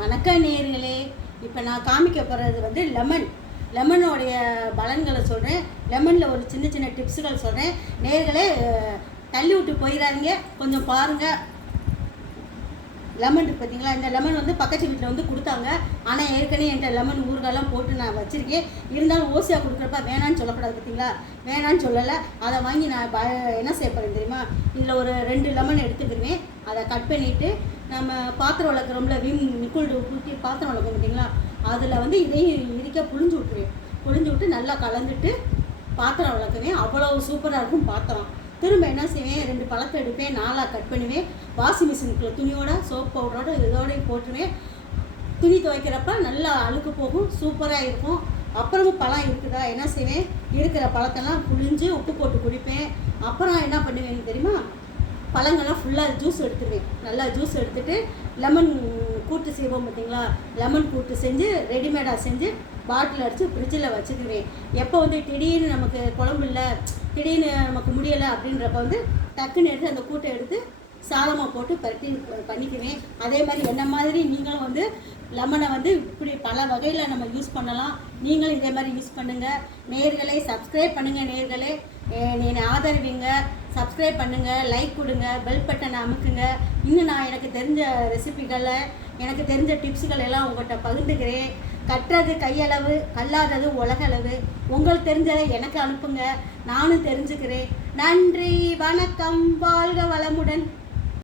வணக்கம் நேயர்களே. இப்போ நான் காமிக்க போகிறது வந்து லெமனோடைய பலன்களை சொல்கிறேன். லெமனில் ஒரு சின்ன சின்ன டிப்ஸுகள் சொல்கிறேன். நேயர்களே, தள்ளி விட்டு போயிடாதீங்க, கொஞ்சம் பாருங்கள். லெமன் இருக்குது பார்த்தீங்களா? இந்த லெமன் வந்து பக்கத்து வீட்டில் வந்து கொடுத்தாங்க. ஆனால் ஏற்கனவே என்கிட்ட லெமன் ஊறுகாலாம் போட்டு நான் வச்சுருக்கேன். இருந்தாலும் ஓசியாக கொடுக்குறப்ப வேணான்னு சொல்லக்கூடாது பார்த்தீங்களா? வேணான்னு சொல்லலை. அதை வாங்கி நான் என்ன செய்ய போகிறேன் தெரியுமா? இதில் ஒரு 2 லெமன் எடுத்துக்கிடுவேன். அதை கட் பண்ணிவிட்டு நம்ம பாத்திரம் வளர்க்குறோம்ல, நிக்குள் ஊற்றி பாத்திரம் வளர்க்கும் பார்த்தீங்களா? அதில் வந்து இதையும் இடிக்க புழிஞ்சு விட்டுருவேன். புழிஞ்சு விட்டு நல்லா கலந்துட்டு பாத்திரம் வளர்க்குவேன். அவ்வளோ சூப்பராக இருக்கும் பாத்திரம். திரும்ப என்ன செய்வேன், 2 பழத்தை எடுப்பேன், 4ஆக கட் பண்ணுவேன். வாஷிங் மிஷினுக்குள்ள துணியோட சோப் பவுடரோட இதோடையும் போட்டுருவேன். துணி துவைக்கிறப்ப நல்லா அழுக்கு போகும், சூப்பராக இருக்கும். அப்புறமும் பழம் இருக்குதா, என்ன செய்வேன், இருக்கிற பழத்தெல்லாம் புழிஞ்சு உப்பு போட்டு குடிப்பேன். அப்புறம் என்ன பண்ணுவேன்னு தெரியுமா, பழங்கள்லாம் ஃபுல்லாக ஜூஸ் எடுத்துடுவேன். நல்லா ஜூஸ் எடுத்துகிட்டு லெமன் கூட்டு செய்வோம் பார்த்தீங்களா? லெமன் கூட்டு செஞ்சு ரெடிமேடாக செஞ்சு பாட்டில் அடித்து ஃப்ரிட்ஜில் வச்சுக்குவேன். எப்போ வந்து திடீர்னு நமக்கு குழம்பு இல்லை, திடீர்னு நமக்கு முடியலை அப்படின்றப்ப வந்து டக்குன்னு எடுத்து அந்த கூட்டை எடுத்து சாதமாக போட்டு பரட்டி பண்ணிக்குவேன். அதே மாதிரி என்ன மாதிரி நீங்களும் வந்து லெமனை வந்து இப்படி பல வகையில் நம்ம யூஸ் பண்ணலாம். நீங்களும் இதே மாதிரி யூஸ் பண்ணுங்கள். நேயர்களே, சப்ஸ்கிரைப் பண்ணுங்கள். நேயர்களே, என்னை ஆதரவிங்க, சப்ஸ்கிரைப் பண்ணுங்கள், லைக் கொடுங்க, பெல் பட்டனை அமுக்குங்க. இன்னும் நான் எனக்கு தெரிஞ்ச ரெசிபிகளை, எனக்கு தெரிஞ்ச டிப்ஸுகள் எல்லாம் உங்கள்கிட்ட பகிர்ந்துக்கிறேன். கற்றது கையளவு, கல்லாதது உலகளவு. உங்களுக்கு தெரிஞ்சதை எனக்கு அனுப்புங்க, நானும் தெரிஞ்சுக்கிறேன். நன்றி, வணக்கம், வாழ்க வளமுடன்.